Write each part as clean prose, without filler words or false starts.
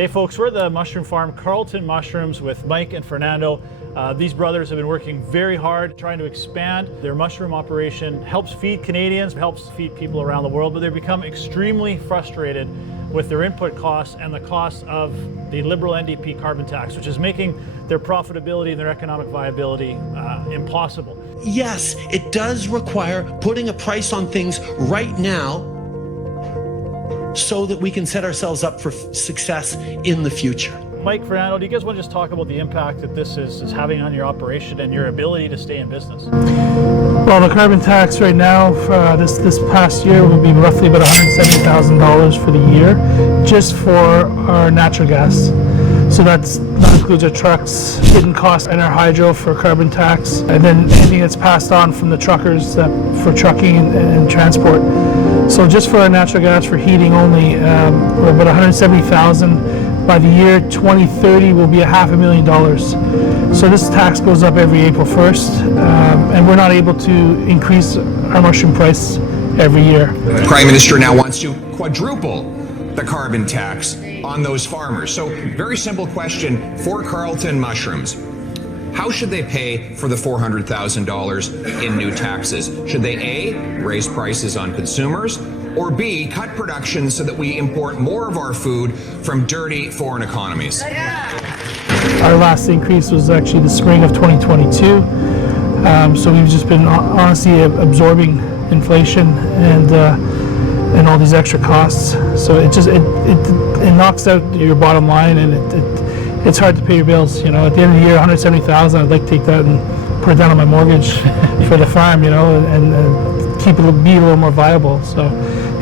Hey folks, we're at the mushroom farm, Carlton Mushrooms, with Mike and Fernando. These brothers have been working very hard trying to expand their mushroom operation, helps feed Canadians, helps feed people around the world, but they've become extremely frustrated with their input costs and the cost of the Liberal NDP carbon tax, which is making their profitability and their economic viability impossible. Yes, it does require putting a price on things right now so that we can set ourselves up for success in the future. Mike, Fernando, do you guys want to just talk about the impact that this is having on your operation and your ability to stay in business? Well, the carbon tax right now, this past year, will be roughly about $170,000 for the year, just for our natural gas. So that includes our trucks, hidden costs, and our hydro for carbon tax, and then anything that's passed on from the truckers for trucking and transport. So just for our natural gas for heating only, we're about $170,000. By the year 2030, will be $500,000. So this tax goes up every April 1st, and we're not able to increase our mushroom price every year. The Prime Minister now wants to quadruple the carbon tax on those farmers. So, very simple question for Carlton Mushrooms. How should they pay for the $400,000 in new taxes? Should they A, raise prices on consumers, or B, cut production so that we import more of our food from dirty foreign economies? Our last increase was actually the spring of 2022. So we've just been honestly absorbing inflation and all these extra costs. So it knocks out your bottom line, and it's hard to pay your bills. You know, at the end of the year, $170,000. I'd like to take that and put it down on my mortgage for the farm. You know, and keep it be a little more viable. So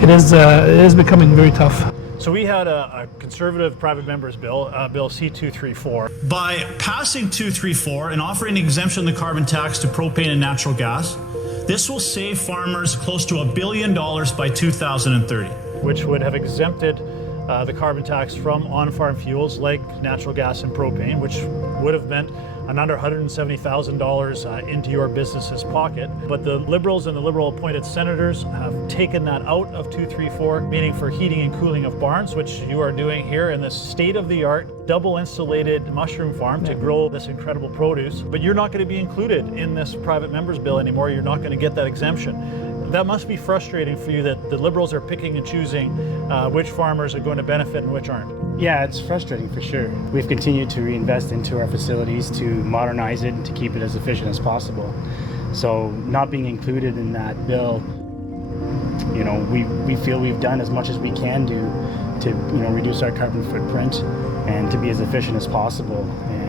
it is becoming very tough. So we had a conservative private members bill, Bill C-234. By passing 234 and offering an exemption on the carbon tax to propane and natural gas, this will save farmers close to $1 billion by 2030. Which would have exempted the carbon tax from on-farm fuels like natural gas and propane, which would have meant another $170,000 into your business's pocket. But the Liberals and the Liberal-appointed senators have taken that out of 234, meaning for heating and cooling of barns, which you are doing here in this state-of-the-art, double-insulated mushroom farm to grow this incredible produce. But you're not going to be included in this private members bill anymore. You're not going to get that exemption. That must be frustrating for you that the Liberals are picking and choosing which farmers are going to benefit and which aren't. Yeah, it's frustrating for sure. We've continued to reinvest into our facilities to modernize it and to keep it as efficient as possible. So not being included in that bill, you know, we feel we've done as much as we can do to, you know, reduce our carbon footprint and to be as efficient as possible. And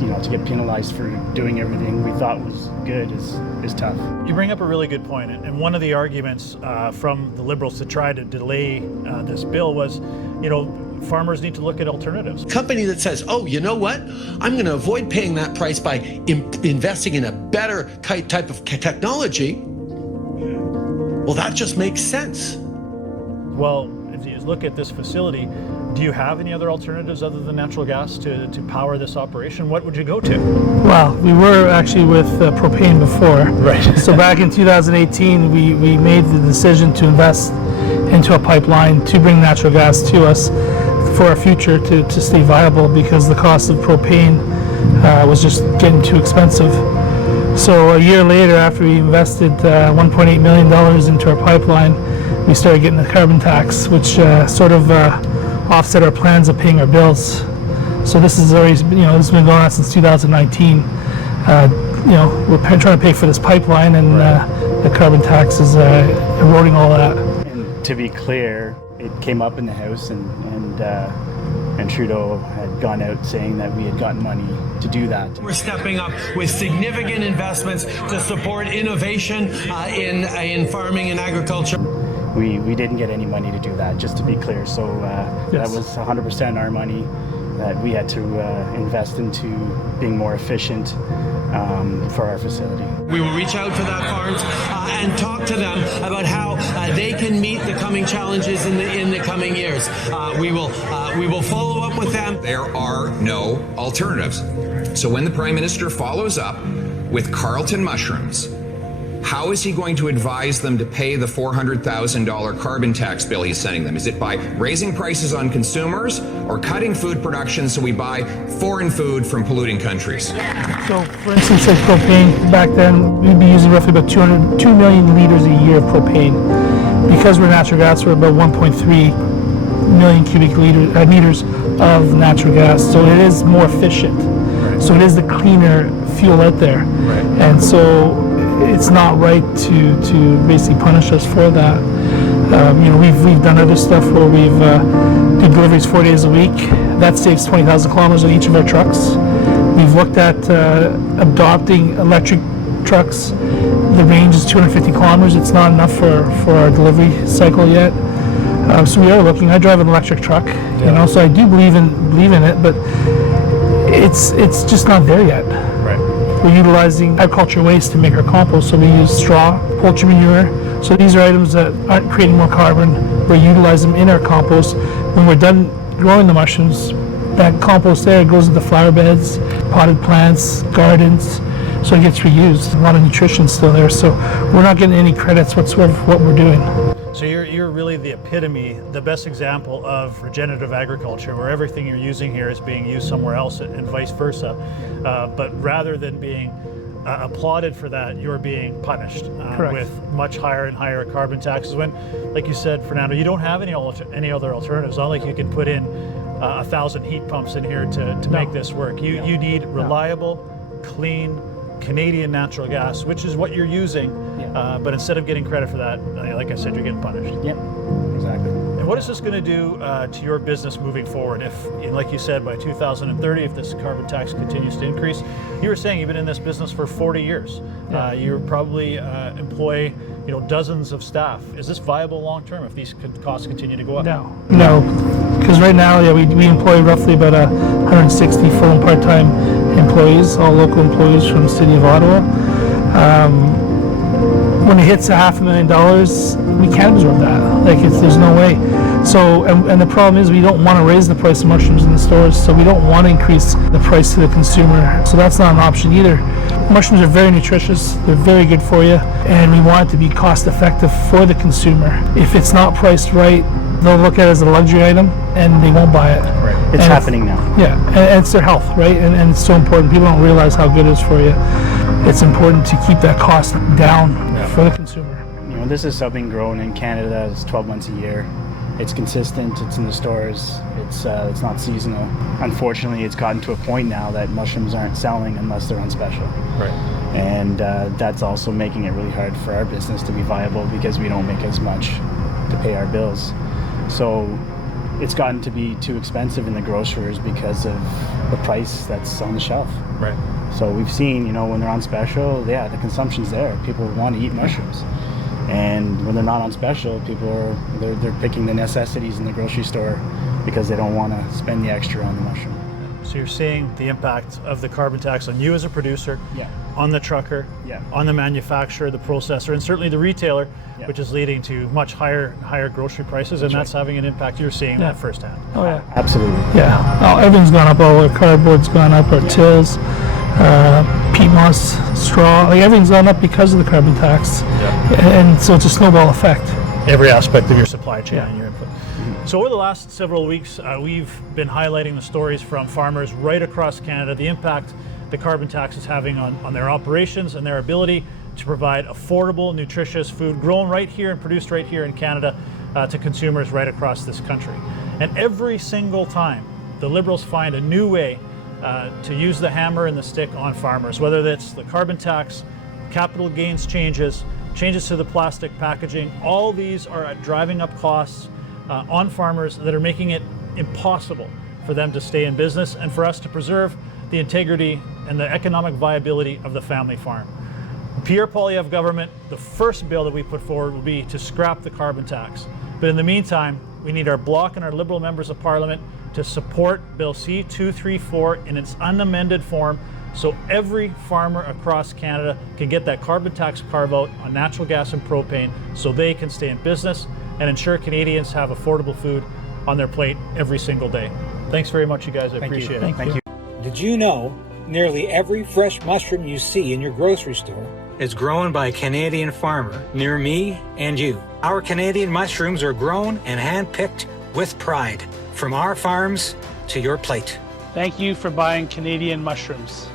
you know, to get penalized for doing everything we thought was good is tough. You bring up a really good point, and one of the arguments from the Liberals to try to delay this bill was, you know, farmers need to look at alternatives. A company that says, oh, you know what? I'm going to avoid paying that price by investing in a better type of technology. Well, that just makes sense. Well, if you look at this facility, do you have any other alternatives other than natural gas to power this operation? What would you go to? Well, we were actually with propane before. Right. So back in 2018, we made the decision to invest into a pipeline to bring natural gas to us for our future to stay viable, because the cost of propane was just getting too expensive. So a year later, after we invested $1.8 million into our pipeline, we started getting the carbon tax, which sort of offset our plans of paying our bills. So this is always, you know, this has been going on since 2019. You know, we're trying to pay for this pipeline, and the carbon tax is eroding all that. And to be clear, it came up in the House, and Trudeau had gone out saying that we had gotten money to do that. We're stepping up with significant investments to support innovation in farming and agriculture. We didn't get any money to do that, just to be clear. So Yes. That was 100% our money that we had to invest into being more efficient for our facility. We will reach out to that farms and talk to them about how they can meet the coming challenges in the coming years. We will follow up with them. There are no alternatives. So when the Prime Minister follows up with Carlton Mushrooms, how is he going to advise them to pay the $400,000 carbon tax bill he's sending them? Is it by raising prices on consumers or cutting food production so we buy foreign food from polluting countries? So, for instance, like propane, back then we'd be using roughly about 2 million liters a year of propane. Because we're natural gas, we're about 1.3 million cubic meters of natural gas. So it is more efficient. Right. So it is the cleaner fuel out there. Right. And so it's not right to basically punish us for that. We've done other stuff where we've do deliveries 4 days a week. That saves 20,000 kilometers on each of our trucks. We've looked at adopting electric trucks. The range is 250 kilometers. It's not enough for our delivery cycle yet. So we are looking. I drive an electric truck, so I do believe in it, but it's just not there yet. Right. We're utilizing agricultural waste to make our compost, so we use straw, poultry manure. So these are items that aren't creating more carbon. We utilize them in our compost. When we're done growing the mushrooms, that compost there goes into flower beds, potted plants, gardens, so it gets reused. A lot of nutrition still there, so we're not getting any credits whatsoever for what we're doing. So you're really the epitome, the best example of regenerative agriculture, where everything you're using here is being used somewhere else and vice versa. But rather than being applauded for that, you're being punished with much higher and higher carbon taxes. When, like you said, Fernando, you don't have any other alternatives. Not like you can put in 1,000 heat pumps in here to make this work. You need reliable, clean, Canadian natural gas, which is what you're using, but instead of getting credit for that, like I said, you're getting punished. Yep, exactly. And what is this going to do to your business moving forward? If, like you said, by 2030, if this carbon tax continues to increase, you were saying you've been in this business for 40 years. You probably employ dozens of staff. Is this viable long term if these costs continue to go up? No, because right now, we employ roughly about 160 full and part-time employees, all local employees from the city of Ottawa. When it hits $500,000, we can't absorb that. There's no way. So, and the problem is we don't want to raise the price of mushrooms in the stores, so we don't want to increase the price to the consumer. So that's not an option either. Mushrooms are very nutritious, they're very good for you, and we want it to be cost effective for the consumer. If it's not priced right, they'll look at it as a luxury item and they won't buy it. Right. It's happening now. Yeah, and it's their health, right? And it's so important. People don't realize how good it is for you. It's important to keep that cost down for the consumer. This is something grown in Canada. It's 12 months a year. It's consistent. It's in the stores. It's not seasonal. Unfortunately, it's gotten to a point now that mushrooms aren't selling unless they're on special. Right. And that's also making it really hard for our business to be viable because we don't make as much to pay our bills. So it's gotten to be too expensive in the grocers because of the price that's on the shelf. Right. So we've seen, when they're on special, the consumption's there. People want to eat mushrooms. And when they're not on special, people they're picking the necessities in the grocery store because they don't want to spend the extra on the mushroom. So you're seeing the impact of the carbon tax on you as a producer, on the trucker, on the manufacturer, the processor, and certainly the retailer, which is leading to much higher grocery prices, and that's having an impact. You're seeing that firsthand. Oh yeah, absolutely. Yeah, everything's gone up. All our cardboard's gone up. Our tills, peat moss, straw, everything's gone up because of the carbon tax. And so it's a snowball effect. Every aspect of your supply chain and your input. So over the last several weeks, we've been highlighting the stories from farmers right across Canada, the impact the carbon tax is having on their operations and their ability to provide affordable, nutritious food grown right here and produced right here in Canada to consumers right across this country. And every single time, the Liberals find a new way to use the hammer and the stick on farmers, whether that's the carbon tax, capital gains changes to the plastic packaging. All these are driving up costs on farmers that are making it impossible for them to stay in business and for us to preserve the integrity and the economic viability of the family farm. Pierre Poilievre government, the first bill that we put forward will be to scrap the carbon tax. But in the meantime, we need our Bloc and our Liberal members of Parliament to support Bill C-234 in its unamended form so every farmer across Canada can get that carbon tax carve-out on natural gas and propane so they can stay in business and ensure Canadians have affordable food on their plate every single day. Thanks very much, you guys. I appreciate it. Thank you. Did you know nearly every fresh mushroom you see in your grocery store is grown by a Canadian farmer near me and you. Our Canadian mushrooms are grown and hand-picked with pride, from our farms to your plate. Thank you for buying Canadian mushrooms.